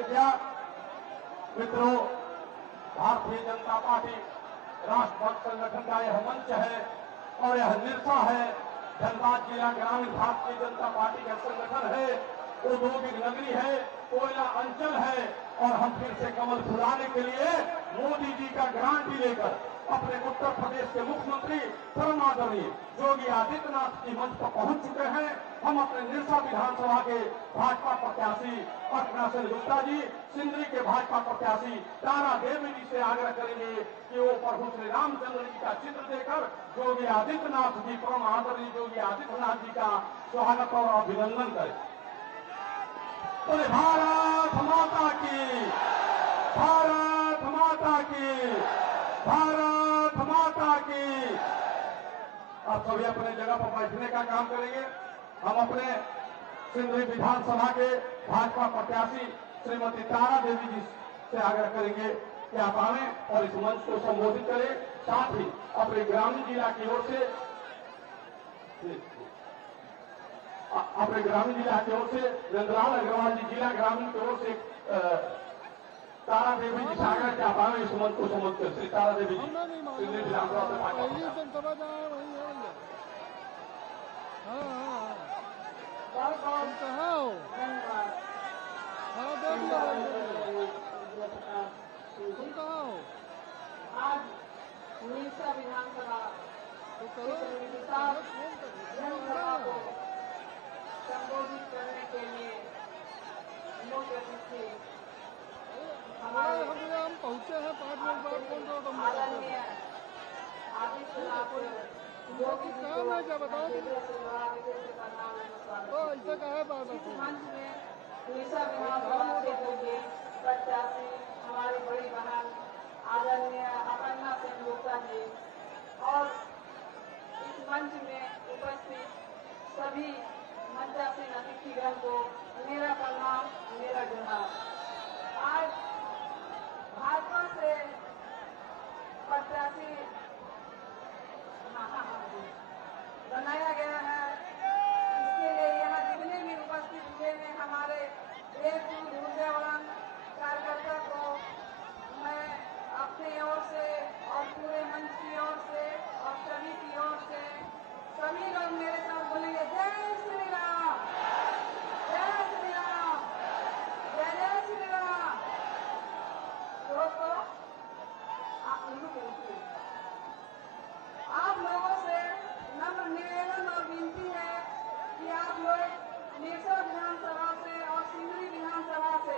आमंत्रित किया। मित्रों, भारतीय जनता पार्टी राष्ट्रवाद संगठन का यह मंच है और यह निरसा है। धनबाद जिला ग्रामीण भारतीय जनता पार्टी का संगठन है, औद्योगिक नगरी है, कोयला अंचल है और हम फिर से कमल फुलाने के लिए मोदी जी का गारंटी लेकर अपने उत्तर प्रदेश के मुख्यमंत्री परम आदरणीय योगी आदित्यनाथ जी मंच पर पहुंच चुके हैं। हम अपने निरसा विधानसभा के भाजपा प्रत्याशी अर्चना सेन गुप्ता जी, सिंदरी के भाजपा प्रत्याशी तारा देवी जी से आग्रह करेंगे कि वो प्रभु श्री रामचंद्र जी का चित्र देकर योगी आदित्यनाथ जी, परम आदरणीय योगी आदित्यनाथ जी का स्वागत और अभिनंदन करें। बोले भारत माता की, भारत माता की, भारत माता की। आप सभी अपने जगह पर बैठने का काम करेंगे। हम अपने सिंदरी विधानसभा के भाजपा प्रत्याशी श्रीमती तारा देवी जी से आग्रह करेंगे कि आप आए और इस मंच को संबोधित करें। साथ ही अपने ग्रामीण जिला की ओर से अपने ग्रामीण जिला की ओर से नंदलाल अग्रवाल जी जिला ग्रामीण की ओर से तारा देवी जी से आग्रह कि आप आए इस मंच को संबोधित करें। श्री तारा देवी जी सिंदरी विधानसभा से आज उड़ीसा विधानसभा जनसभा को संबोधित करने के लिए मुख्य अतिथि हमारे हम पहुंचे हैं 5 मिनट बाद। कौन सा आदरणीय आदित्यनाथ योगी जी को तो ऐसा कहे बात इस मंच में उड़ीसा विधानसभा क्षेत्र के प्रत्याशी हमारी बड़ी बहन आदरणीय अर्चना सेन गुप्ता जी और इस मंच में उपस्थित सभी मंचासीन अतिथिगण को मेरा प्रणाम, मेरा जोहार। आज भाजपा से प्रत्याशी बनाया गया है। इसके लिए यहाँ जितने भी उपस्थित हुए हैं हमारे एक ऊर्जावान कार्यकर्ता को मैं अपनी ओर से और पूरे मंच की ओर से और सभी की ओर से सभी लोग मेरे साथ बोलेंगे जय श्री राम, जय श्री राम, जय जय श्री राम। दोस्तों, आप लोगों से नम्र निवेदन और विनती है कि आप लोग निरसा विधानसभा से और सिंदरी विधानसभा से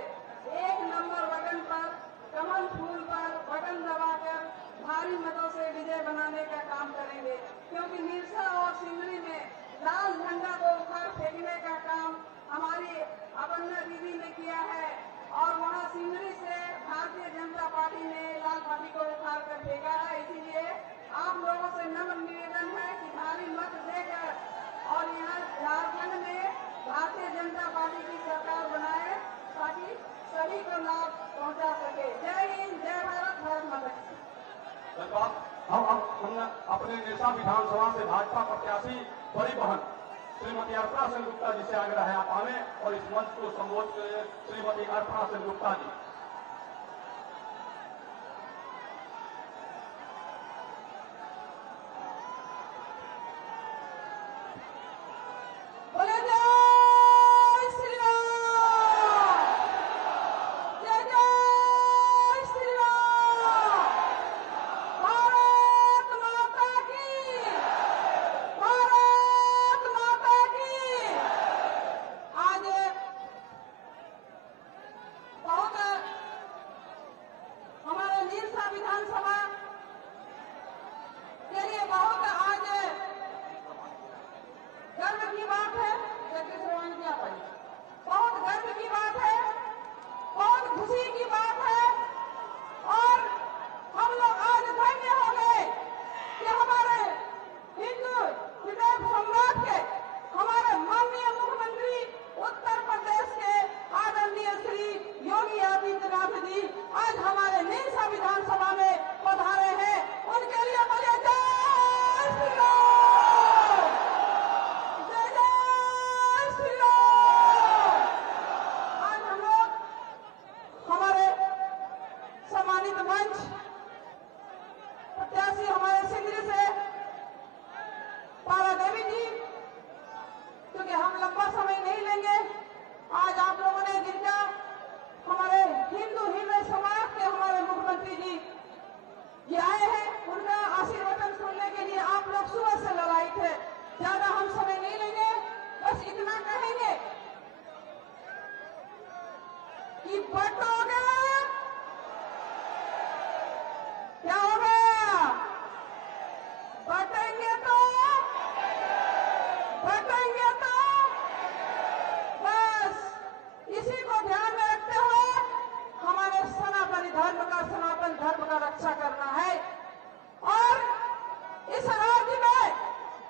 1 नंबर बटन पर कमल फूल पर बटन दबाकर भारी मतों से विजय बनाने का काम करेंगे, क्योंकि निरसा और सिंदरी में लाल झंडा को उखाड़ फेंकने का काम हमारी अर्चना दीदी ने किया है और वहाँ सिंदरी से भारतीय जनता पार्टी ने लाल पार्टी को उखाड़ कर फेंका है। इसीलिए आप लोगों से नम्र निवेदन है कि भारी मत देकर और यहाँ झारखंड में भारतीय जनता पार्टी की सरकार बनाए ताकि सभी को लाभ पहुँचा सके। जय हिंद, जय भारत, भारत माता की। धन्यवाद। हम अपने निरसा विधानसभा से भाजपा प्रत्याशी बड़ी बहन श्रीमती अर्चना सेन गुप्ता जी से आग्रह है आप आवे और इस मंच को संबोधित करें। श्रीमती अर्चना सेन गुप्ता जी। बहुत बटोगे? क्या होगा? बटेंगे तो बस इसी को ध्यान में रखते हुए हमारे सनातन धर्म का रक्षा करना है। और इस राज्य में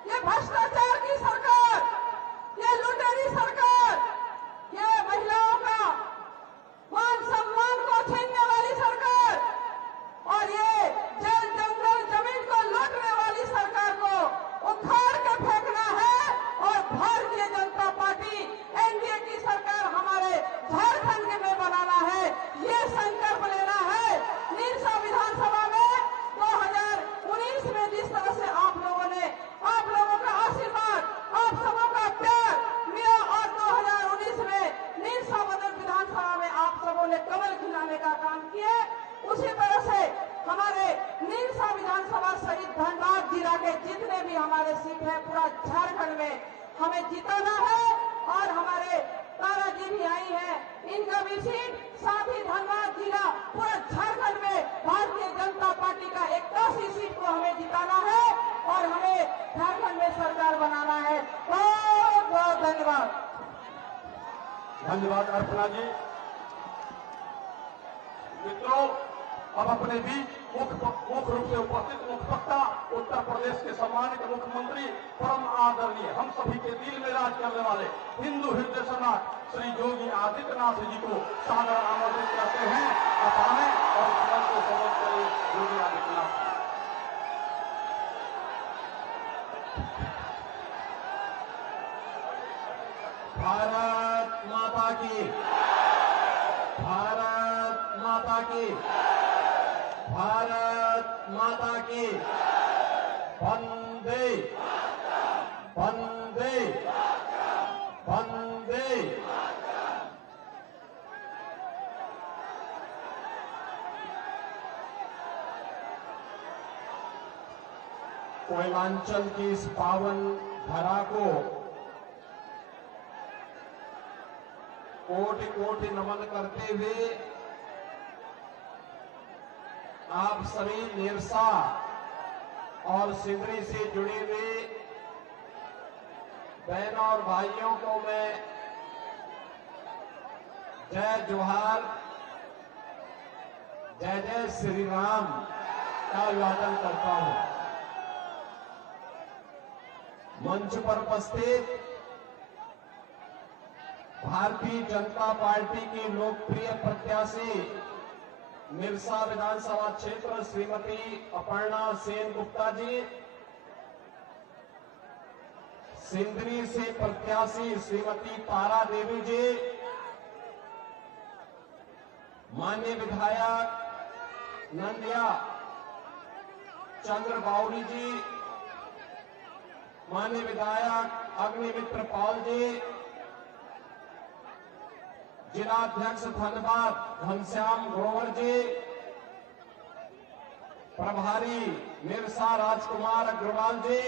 ये भ्रष्टाचार की सरकार, ये लुटेरी सरकार, ये महिलाओं का मान सम्मान को छीनने वाली सरकार और ये जल जंगल जमीन को लूटने वाली सरकार को उखाड़ के फेंकना है और भारतीय जनता पार्टी एनडीए की सरकार हमारे झारखंड में बनाना है। ये संकल्प लेना है। निरसा विधानसभा में 2019 में जिस तरह से आप लोगों का आशीर्वाद, आप सबों का प्यार मिला और 2019 में निरसा विधानसभा में आप सबों ने कमल खिलाने का काम किए, उसी तरह से हमारे निरसा विधानसभा सहित धनबाद जिला के जितने भी हमारे सीट है पूरा झारखंड में हमें जिताना है। और हमारे तारा जी भी आई है, इनका भी सीट, साथ ही धनबाद जिला पूरा झारखंड में भारतीय जनता पार्टी का 81 सीट को हमें जिताना है और हमें झारखंड में सरकार बनाना है। बहुत बहुत धन्यवाद। धन्यवाद अर्पणा जी। मित्रों, अब अपने बीच मुख्य रूप से उपस्थित मुख्य वक्ता उत्तर प्रदेश के सम्मानित मुख्यमंत्री परम आदरणीय हम सभी के दिल में राज करने वाले हिंदू हृदय सम्राट श्री योगी आदित्यनाथ जी को सादर आमंत्रित करते हैं। आप आए और इस मंच को संबोधित करें। योगी आदित्यनाथ। भारत माता की, भारत माता की, भारत माता की। वंदे वंदे वंदे। कोयलांचल की इस पावन धरा को कोटि कोटि नमन करते हुए आप सभी निरसा और सिंदरी से जुड़े हुए बहनों और भाइयों को मैं जय जोहार, जय जय श्री राम का अभिवादन करता हूं। मंच पर उपस्थित भारतीय जनता पार्टी की लोकप्रिय प्रत्याशी निरसा विधानसभा क्षेत्र श्रीमती अपर्णा सेन गुप्ता जी, सिंदरी से प्रत्याशी श्रीमती तारा देवी जी, माननीय विधायक नंदिया चंद्र बावरी जी, माननीय विधायक अग्निमित्र पाल जी, जिलाध्यक्ष धनबाद घनश्याम ग्रोवर जी, प्रभारी निरसा राजकुमार अग्रवाल जी,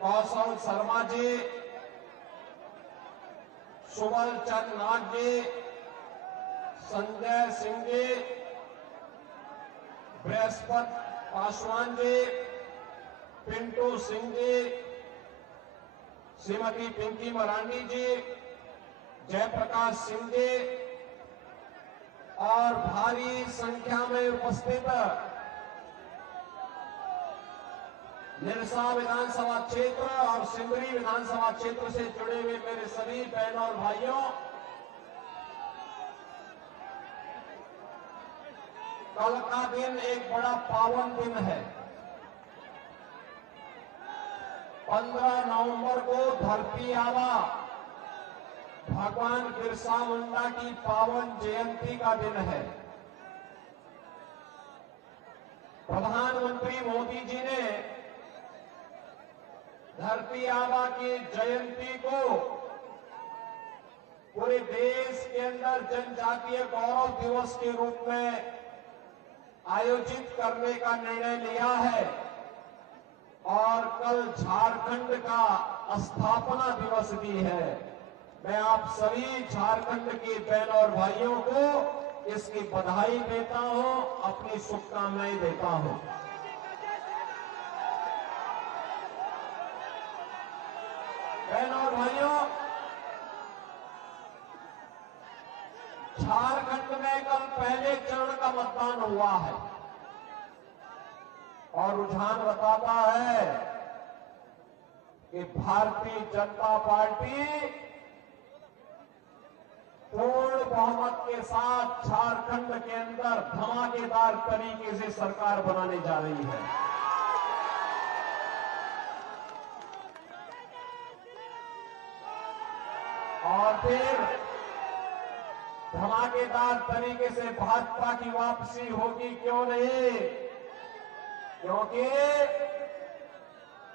कौशल शर्मा जी, सुबल चंद नाग जी, संजय सिंह जी, बृहस्पति पासवान जी, पिंटू सिंह जी, श्रीमती पिंकी मरांडी जी, जयप्रकाश सिंह जी और भारी संख्या में उपस्थित निरसा विधानसभा क्षेत्र और सिंदरी विधानसभा क्षेत्र से जुड़े हुए मेरे सभी बहनों और भाइयों, कल का दिन एक बड़ा पावन दिन है। 15 नवंबर को धरती आबा भगवान बिरसा मुंडा की पावन जयंती का दिन है। प्रधानमंत्री मोदी जी ने धरती आबा की जयंती को पूरे देश के अंदर जनजातीय गौरव दिवस के रूप में आयोजित करने का निर्णय लिया है और कल झारखंड का स्थापना दिवस भी है। मैं आप सभी झारखंड के बहन और भाइयों को इसकी बधाई देता हूं, अपनी शुभकामनाएं देता हूं। बहन और भाइयों, झारखंड में कल पहले चरण का मतदान हुआ है और रुझान बताता है कि भारतीय जनता पार्टी पूर्ण बहुमत के साथ झारखंड के अंदर धमाकेदार तरीके से सरकार बनाने जा रही है। और फिर धमाकेदार तरीके से भाजपा की वापसी होगी, क्यों नहीं? क्योंकि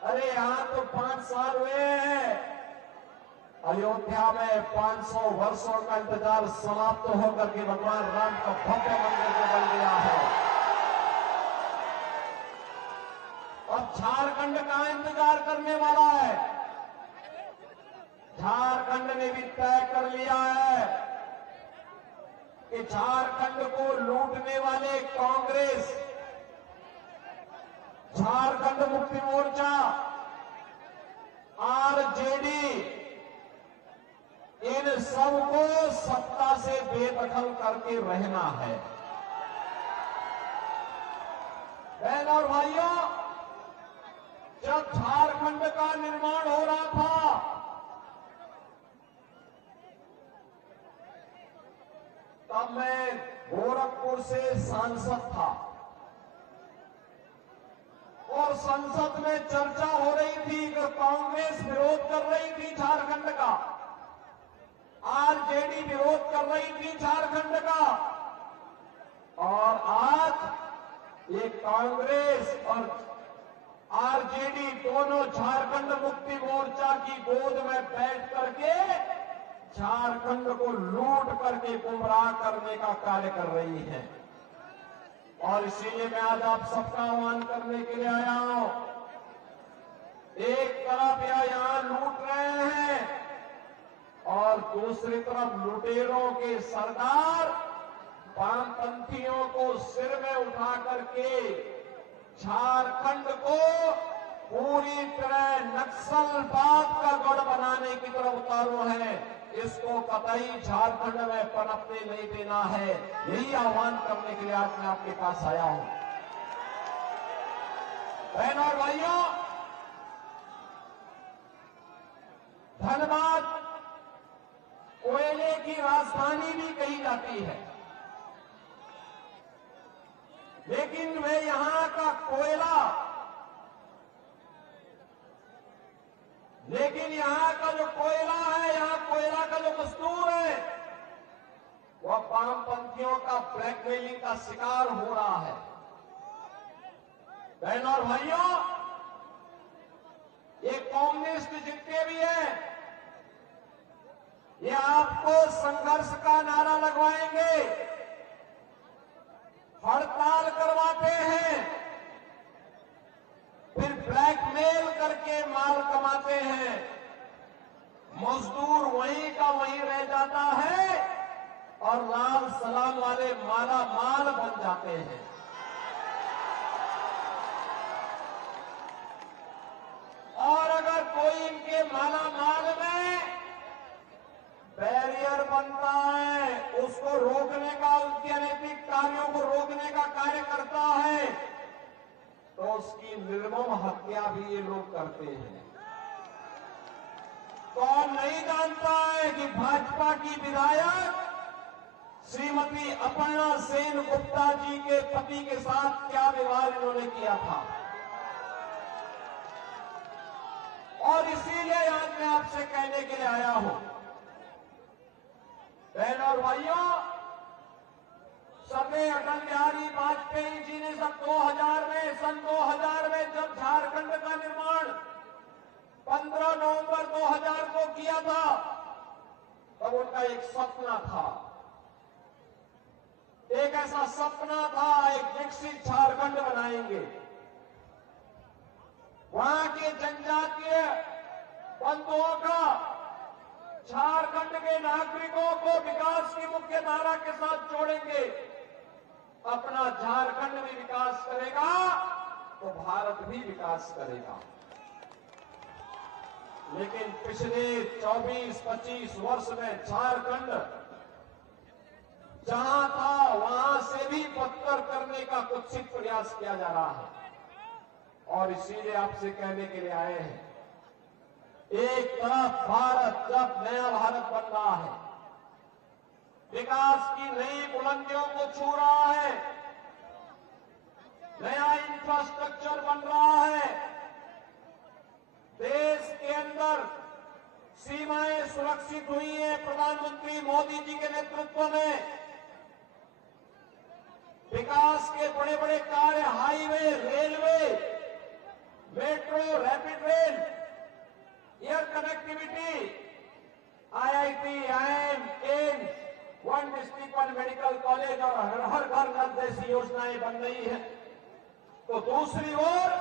अरे यहां तो 5 साल हुए हैं, अयोध्या में 500 वर्षों का इंतजार समाप्त होकर के भगवान राम का भव्य मंदिर जो बन गया है। अब झारखंड का इंतजार करने वाला है। झारखंड ने भी तय कर लिया है कि झारखंड को लूटने वाले कांग्रेस, झारखंड मुक्ति मोर्चा, आरजेडी, इन सबको सत्ता से बेदखल करके रहना है। बहन और भाइयों, जब झारखंड का निर्माण हो रहा था, तब मैं गोरखपुर से सांसद था और संसद में चर्चा हो रही थी कि कांग्रेस विरोध कर रही थी झारखंड का, आरजेडी विरोध कर रही थी झारखंड का, और आज ये कांग्रेस और आरजेडी दोनों झारखंड मुक्ति मोर्चा की गोद में बैठ करके झारखंड को लूट करके गुमराह करने का कार्य कर रही है। और इसीलिए मैं आज आप सबका आह्वान करने के लिए आया हूं। एक तरफ यहां लूट रहे हैं और दूसरी तरफ लुटेरों के सरदार वामपंथियों को सिर में उठा करके झारखंड को पूरी तरह नक्सलवाद का गढ़ बनाने की तरफ उतारू है। इसको कतई झारखंड में पनपने नहीं देना है। यही आह्वान करने के लिए आज मैं आपके पास आया हूं। बहन और भाइयों, धनबाद कोयले की राजधानी भी कही जाती है, लेकिन वे यहां का कोयला, लेकिन यहां का जो कोयला है, यहां कोयला का जो मजदूर है, वह वामपंथियों का ब्लैकमेलिंग का शिकार हो रहा है। बहन और भाइयों, ये कम्युनिस्ट जितने भी हैं, ये आपको संघर्ष का नारा लगवाएंगे, हड़ताल करवाते हैं, फिर ब्लैकमेल करके माल कमाते हैं। मजदूर वहीं का वहीं रह जाता है और लाल सलाम वाले माला माल बन जाते हैं। और अगर कोई इनके माला माल में बैरियर बनता है, उसको रोकने का, उनके अनैतिक कार्यों को रोकने का कार्य करता है, तो उसकी निर्मम हत्या भी ये लोग करते हैं। कौन नहीं जानता है कि भाजपा की विधायक श्रीमती अपर्णा सेन गुप्ता जी के पति के साथ क्या व्यवहार इन्होंने किया था। और इसीलिए आज मैं आपसे कहने के लिए आया हूं, बहन और भाइयों, स्वर्गीय अटल बिहारी वाजपेयी जी ने सन 2000 में जब झारखंड का निर्माण 15 नवंबर 2000 को किया था, तब उनका एक सपना था, एक ऐसा सपना था, एक विकसित झारखंड बनाएंगे। वहां के जनजातीय बंधुओं का झारखंड के नागरिकों को विकास की मुख्य धारा के साथ जोड़ेंगे, अपना झारखंड भी विकास करेगा तो भारत भी विकास करेगा। लेकिन पिछले 24-25 वर्ष में झारखंड जहां था वहां से भी बदतर करने का कुत्सित प्रयास किया जा रहा है। और इसीलिए आपसे कहने के लिए आए हैं, एक तरफ भारत जब नया भारत बन रहा है, विकास की नई बुलंदियों को छू रहा है, नया इंफ्रास्ट्रक्चर बन रहा है, देश के अंदर सीमाएं सुरक्षित हुई हैं प्रधानमंत्री मोदी जी के नेतृत्व में, विकास के बड़े बड़े कार्य, highway, railway, metro, rapid rail, air connectivity, IIT, IIM, AIIMS, one district one medical college और हर घर नल जैसी योजनाएं बन रही है। तो दूसरी ओर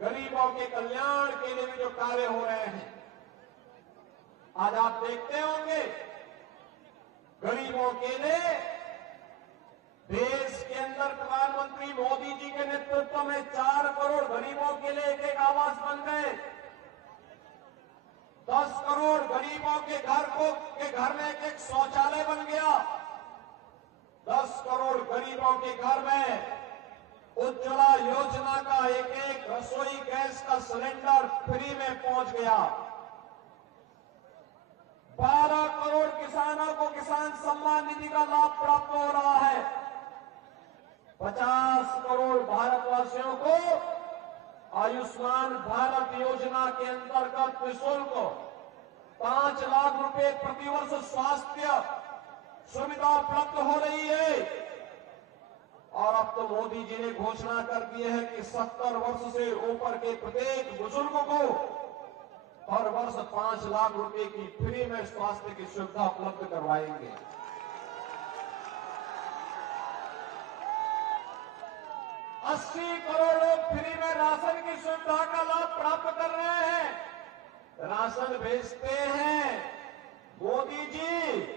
गरीबों के कल्याण के लिए भी जो कार्य हो रहे हैं, आज आप देखते होंगे गरीबों के लिए देश के अंदर प्रधानमंत्री मोदी जी के नेतृत्व में 4 करोड़ गरीबों के लिए एक आवास बन गए, 10 करोड़ गरीबों के घर में एक शौचालय बन गया, 10 करोड़ गरीबों के घर में उज्ज्वला योजना का एक रसोई गैस का सिलेंडर फ्री में पहुंच गया, 12 करोड़ किसानों को किसान सम्मान निधि का लाभ प्राप्त हो रहा है, 50 करोड़ भारतवासियों को आयुष्मान भारत योजना के अंतर्गत निःशुल्क 5 लाख रुपए प्रतिवर्ष स्वास्थ्य सुविधा उपलब्ध हो रही है। और अब तो मोदी जी ने घोषणा कर दी है कि 70 वर्ष से ऊपर के प्रत्येक बुजुर्ग को हर वर्ष 5 लाख रुपए की फ्री में स्वास्थ्य की सुविधा उपलब्ध करवाएंगे। 80 करोड़ लोग फ्री में राशन की सुविधा का लाभ प्राप्त कर रहे हैं, राशन भेजते हैं मोदी जी।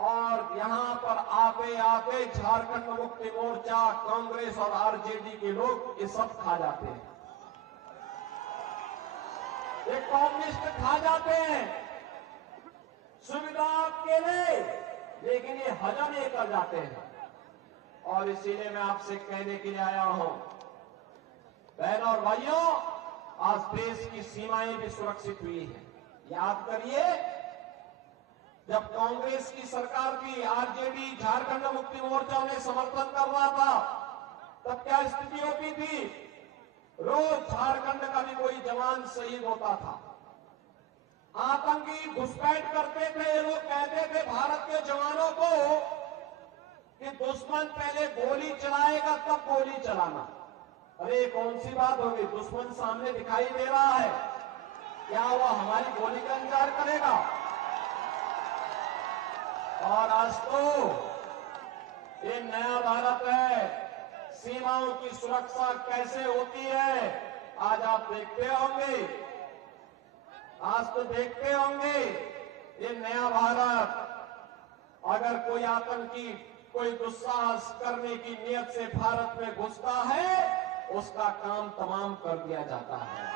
और यहां पर आते आते झारखंड मुक्ति मोर्चा, कांग्रेस और आरजेडी के लोग ये सब खा जाते हैं, ये कम्युनिस्ट खा जाते हैं सुविधा आपके लिए, लेकिन ये हजम नहीं कर जाते हैं। और इसीलिए मैं आपसे कहने के लिए आया हूं, बहनों और भाइयों, आज देश की सीमाएं भी सुरक्षित हुई है। याद करिए, जब कांग्रेस की सरकार थी, आरजेडी, झारखंड मुक्ति मोर्चा उन्हें समर्थन कर रहा था, तब क्या स्थिति होती थी? रोज झारखंड का भी कोई जवान शहीद होता था, आतंकी घुसपैठ करते थे। ये लोग कहते थे भारत के जवानों को कि दुश्मन पहले गोली चलाएगा तब गोली चलाना। अरे कौन सी बात होगी, दुश्मन सामने दिखाई दे रहा है, क्या वो हमारी गोली का इंतजार करेगा? और आज तो ये नया भारत है, सीमाओं की सुरक्षा कैसे होती है आज आप देखते होंगे, आज तो देखते होंगे। ये नया भारत, अगर कोई आतंकी कोई दुस्साहस करने की नियत से भारत में घुसता है, उसका काम तमाम कर दिया जाता है।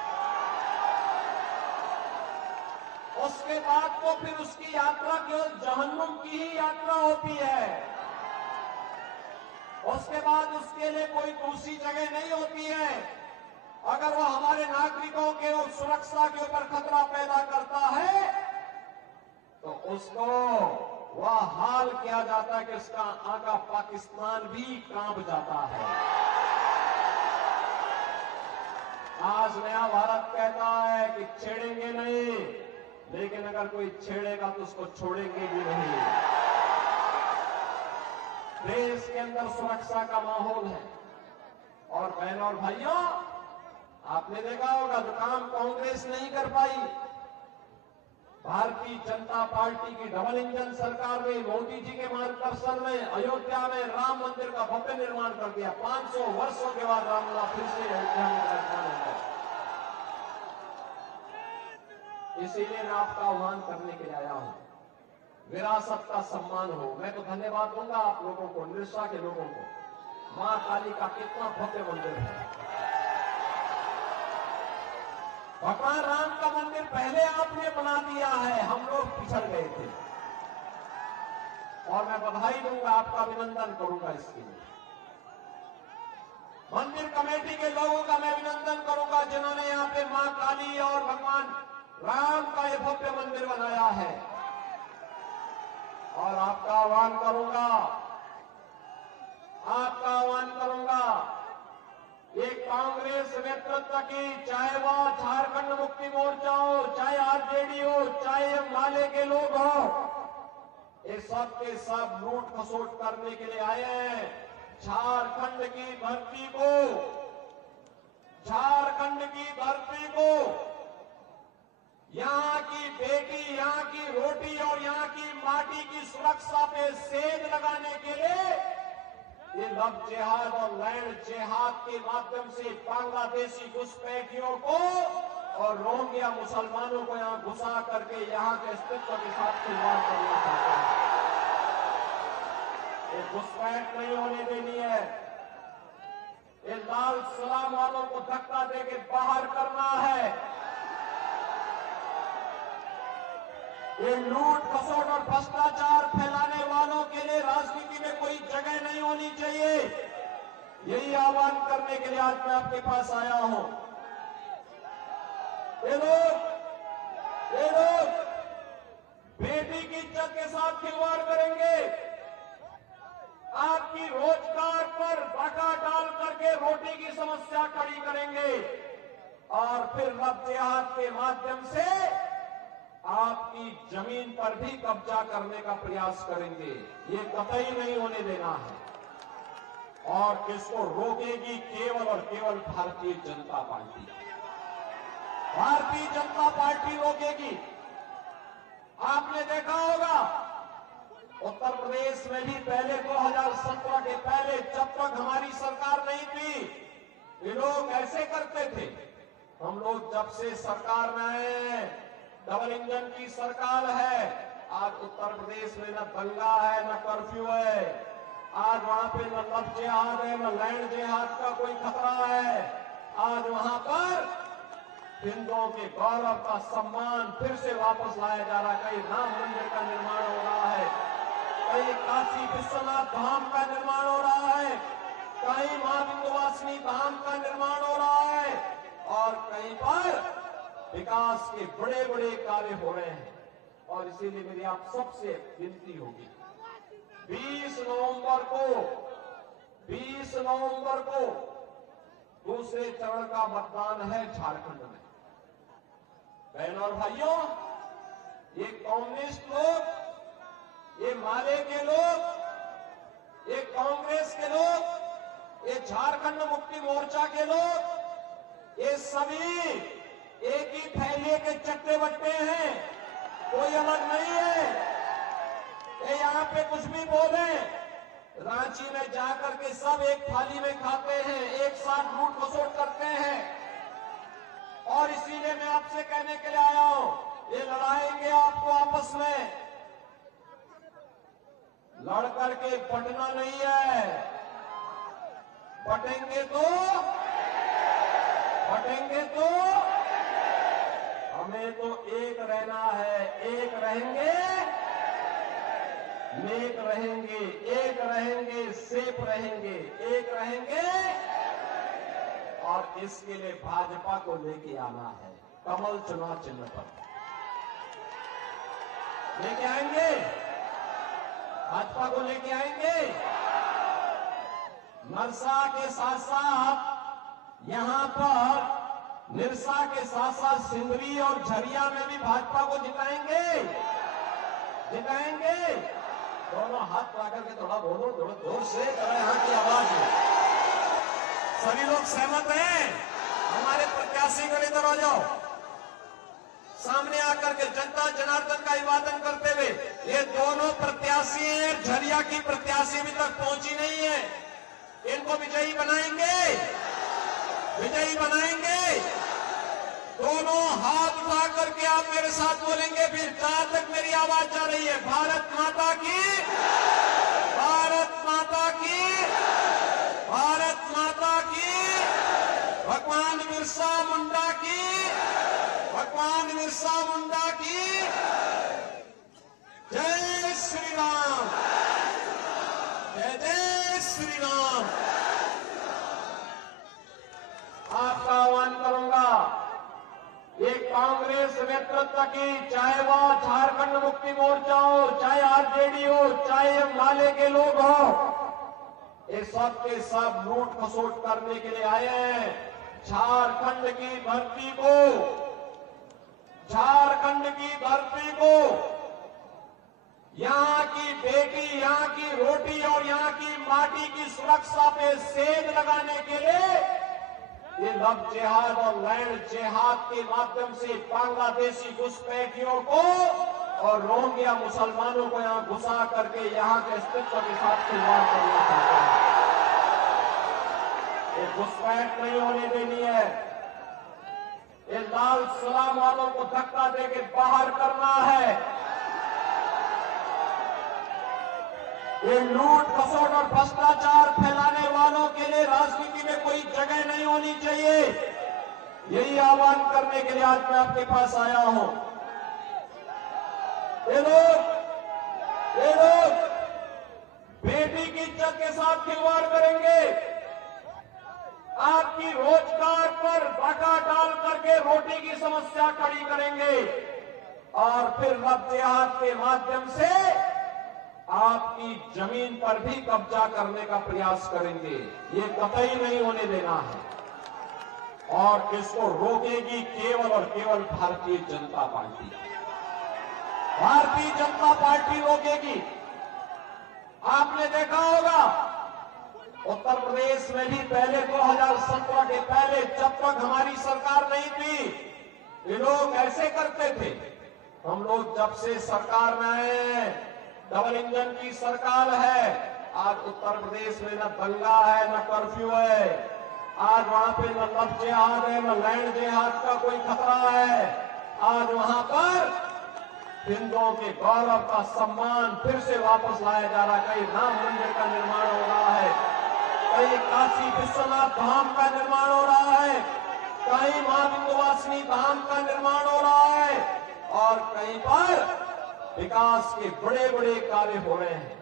उसके बाद तो फिर उसकी यात्रा केवल जहन्नुम की ही यात्रा होती है, उसके बाद उसके लिए कोई दूसरी जगह नहीं होती है। अगर वो हमारे नागरिकों के और सुरक्षा के ऊपर खतरा पैदा करता है तो उसको वह हाल किया जाता है कि उसका आका पाकिस्तान भी कांप जाता है। आज नया भारत कहता है कि छेड़ेंगे नहीं, लेकिन अगर कोई छेड़ेगा तो उसको छोड़ेंगे भी नहीं। देश के अंदर सुरक्षा का माहौल है। और बहनों और भाइयों, आपने देखा होगा जो काम कांग्रेस नहीं कर पाई, भारतीय जनता पार्टी की डबल इंजन सरकार ने मोदी जी के मार्गदर्शन में अयोध्या में राम मंदिर का भव्य निर्माण कर दिया। 500 वर्षों के बाद रामलला फिर से अयोध्या में विराजमान होगा। इसीलिए मैं आपका आह्वान करने के लिए आया हूं, विरासत का सम्मान हो। मैं तो धन्यवाद दूंगा आप लोगों को, निरसा के लोगों को। मां काली का कितना भव्य मंदिर है। भगवान राम का मंदिर पहले आपने बना दिया है, हम लोग पिछड़ गए थे। और मैं बधाई दूंगा, आपका अभिनंदन करूंगा इसके लिए। मंदिर कमेटी के लोगों का मैं अभिनंदन करूंगा जिन्होंने यहाँ पे मां काली और भगवान राम का ये भव्य मंदिर बनाया है। और आपका आह्वान करूंगा ये कांग्रेस नेतृत्व की, चाहे वह झारखंड मुक्ति मोर्चा हो, चाहे आरजेडी हो, चाहे माले के लोग हो, ये सब के सब लूट खसोट करने के लिए आए हैं। झारखंड की धरती को, यहां की बेटी, यहां की रोटी और यहां की माटी की सुरक्षा पे सेंध लगाने के लिए ये लव जिहाद और लैंड जिहाद के माध्यम से बांग्लादेशी घुसपैठियों को और रोहिंग्या मुसलमानों को यहां घुसा करके यहां के अस्तित्व के साथ खिलवाड़ करना चाहते हैं। ये घुसपैठ नहीं होने देनी है। ये लाल सलाम वालों को धक्का देके बाहर करना है। ये लूट खसोट और भ्रष्टाचार फैलाने वालों के लिए राजनीति में कोई जगह नहीं होनी चाहिए। यही आह्वान करने के लिए आज मैं आपके पास आया हूं। ये लोग बेटी की इज्जत के साथ खिलवाड़ करेंगे। आपकी रोजगार पर डाका डाल करके रोटी की समस्या खड़ी करेंगे और फिर लव जिहाद के माध्यम से आपकी जमीन पर भी कब्जा करने का प्रयास करेंगे। ये कतई नहीं होने देना है और इसको रोकेगी केवल और केवल भारतीय जनता पार्टी। भारतीय जनता पार्टी रोकेगी। आपने देखा होगा उत्तर प्रदेश में भी पहले 2017 के पहले, जब तक हमारी सरकार नहीं थी, ये लोग ऐसे करते थे। हम लोग जब से सरकार में आए, डबल इंजन की सरकार है, आज उत्तर प्रदेश में न दंगा है न कर्फ्यू है। आज वहां पे न लव जिहाद है न लैंड जिहाद का कोई खतरा है। आज वहां पर हिंदुओं के गौरव का सम्मान फिर से वापस लाया जा रहा है। कहीं राम मंदिर का निर्माण हो रहा है, कहीं काशी विश्वनाथ धाम का निर्माण हो रहा है, कहीं मां विंध्यवासिनी धाम का निर्माण हो रहा है और कहीं पर विकास के बड़े बड़े कार्य हो रहे हैं। और इसीलिए मेरी आप सबसे विनती होगी, 20 नवंबर को दूसरे चरण का मतदान है झारखंड में। बहनों और भाइयों, ये कम्युनिस्ट लोग, ये माले के लोग, ये कांग्रेस के लोग, ये झारखंड मुक्ति मोर्चा के लोग, ये सभी एक ही थैले के चट्टे बट्टे हैं, कोई अलग नहीं है। ये यहाँ पे कुछ भी बोले, रांची में जाकर के सब एक थाली में खाते हैं, एक साथ लूट खसोट करते हैं। और इसीलिए मैं आपसे कहने के लिए आया हूं, ये लड़ाएंगे आपको आपस में, लड़ करके बंटना नहीं है। बटेंगे तो हमें तो एक रहना है। एक रहेंगे, नेक रहेंगे, एक रहेंगे, सेफ रहेंगे, एक रहेंगे। और इसके लिए भाजपा को लेके आना है, कमल चुनाव चिन्ह पर लेके आएंगे, भाजपा को लेके आएंगे। नरसा के साथ साथ यहां पर निरसा के साथ साथ सिंदरी और झरिया में भी भाजपा को जिताएंगे। दोनों हाथ ला करके थोड़ा बोलो, थोड़ा जोर से, थोड़ा यहां की आवाज है। सभी लोग सहमत हैं? हमारे प्रत्याशी को इधर आ जाओ, सामने आकर के जनता जनार्दन का अभिवादन करते हुए। ये दोनों प्रत्याशी हैं, झरिया की प्रत्याशी अभी तक पहुंची नहीं है। इनको विजयी बनाएंगे। दोनों हाथ उठा करके आप मेरे साथ बोलेंगे फिर जहां तक मेरी आवाज जा रही है। भारत माता की, भारत माता की, भारत माता की, भगवान बिरसा मुंडा की, भगवान बिरसा मुंडा की जय श्री राम, जय जय श्री राम। आपका आह्वान करूंगा, ये कांग्रेस नेतृत्व की, चाहे वह झारखंड मुक्ति मोर्चा हो, चाहे आरजेडी हो, चाहे माले के लोग हो, ये सब के सब लूट खसोट करने के लिए आए हैं। झारखंड की धरती को, झारखंड की धरती को, यहां की बेटी, यहां की रोटी और यहां की माटी की सुरक्षा पे सेंध लगाने के लिए ये लव जिहाद और लैंड जिहाद के माध्यम से बांग्लादेशी घुसपैठियों को और रोहिंग्या मुसलमानों को यहां घुसा करके यहां के अस्तित्व के साथ खिलवाड़ करना चाहते हैं। ये घुसपैठ नहीं होने देनी है। ये लाल सलाम वालों को धक्का देके बाहर करना है। ये लूट खसोट और भ्रष्टाचार फैलाने वालों के लिए राजनीति में कोई जगह नहीं होनी चाहिए। यही आह्वान करने के लिए आज मैं आपके पास आया हूं। ये लोग बेटी की इज्जत के साथ खिलवाड़ करेंगे। आपकी रोजगार पर डाका डाल करके रोटी की समस्या खड़ी करेंगे और फिर लव जिहाद के माध्यम से आपकी जमीन पर भी कब्जा करने का प्रयास करेंगे। ये कतई नहीं होने देना है और इसको रोकेगी केवल और केवल भारतीय जनता पार्टी। भारतीय जनता पार्टी रोकेगी। आपने देखा होगा उत्तर प्रदेश में भी पहले 2017 के पहले, जब तक हमारी सरकार नहीं थी, ये लोग ऐसे करते थे। हम लोग जब से सरकार में आए, डबल इंजन की सरकार है, आज उत्तर प्रदेश में न दंगा है, न कर्फ्यू है, आज वहां पे न लव जिहाद है, न लैंड जिहाद का कोई खतरा है। आज वहां पर हिंदुओं के गौरव का सम्मान फिर से वापस लाया जा रहा है। कहीं राम मंदिर का निर्माण हो रहा है, कहीं काशी विश्वनाथ धाम का निर्माण हो रहा है, कहीं मां विंध्यवासिनी धाम का निर्माण हो रहा है और कहीं पर विकास के बड़े बड़े कार्य हो रहे हैं।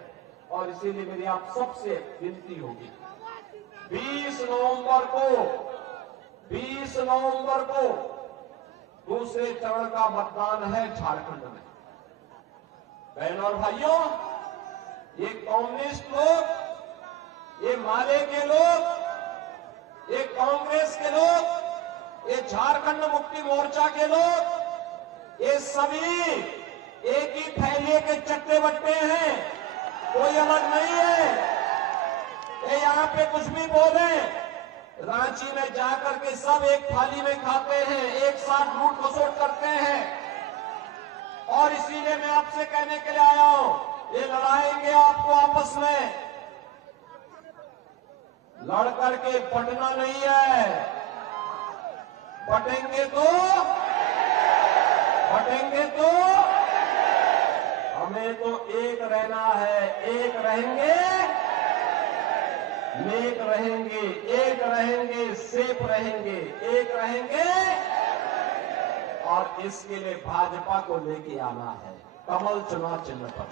और इसीलिए मेरी आप सबसे विनती होगी, 20 नवंबर को दूसरे चरण का मतदान है झारखंड में। बहनों और भाइयों, ये कम्युनिस्ट लोग, ये माले के लोग, ये कांग्रेस के लोग, ये झारखंड मुक्ति मोर्चा के लोग, ये सभी एक ही थैले के चट्टे बट्टे हैं, कोई अलग नहीं है। ये यहां पे कुछ भी बोले, रांची में जाकर के सब एक थाली में खाते हैं, एक साथ लूट खसोट करते हैं। और इसीलिए मैं आपसे कहने के लिए आया हूं, ये लड़ाएंगे आपको आपस में, लड़ करके बटना नहीं है। बटेंगे तो हमें तो एक रहना है। एक रहेंगे, नेक रहेंगे, एक रहेंगे, सेफ रहेंगे, एक रहेंगे। और इसके लिए भाजपा को लेके आना है, कमल चुनाव चिन्ह पर।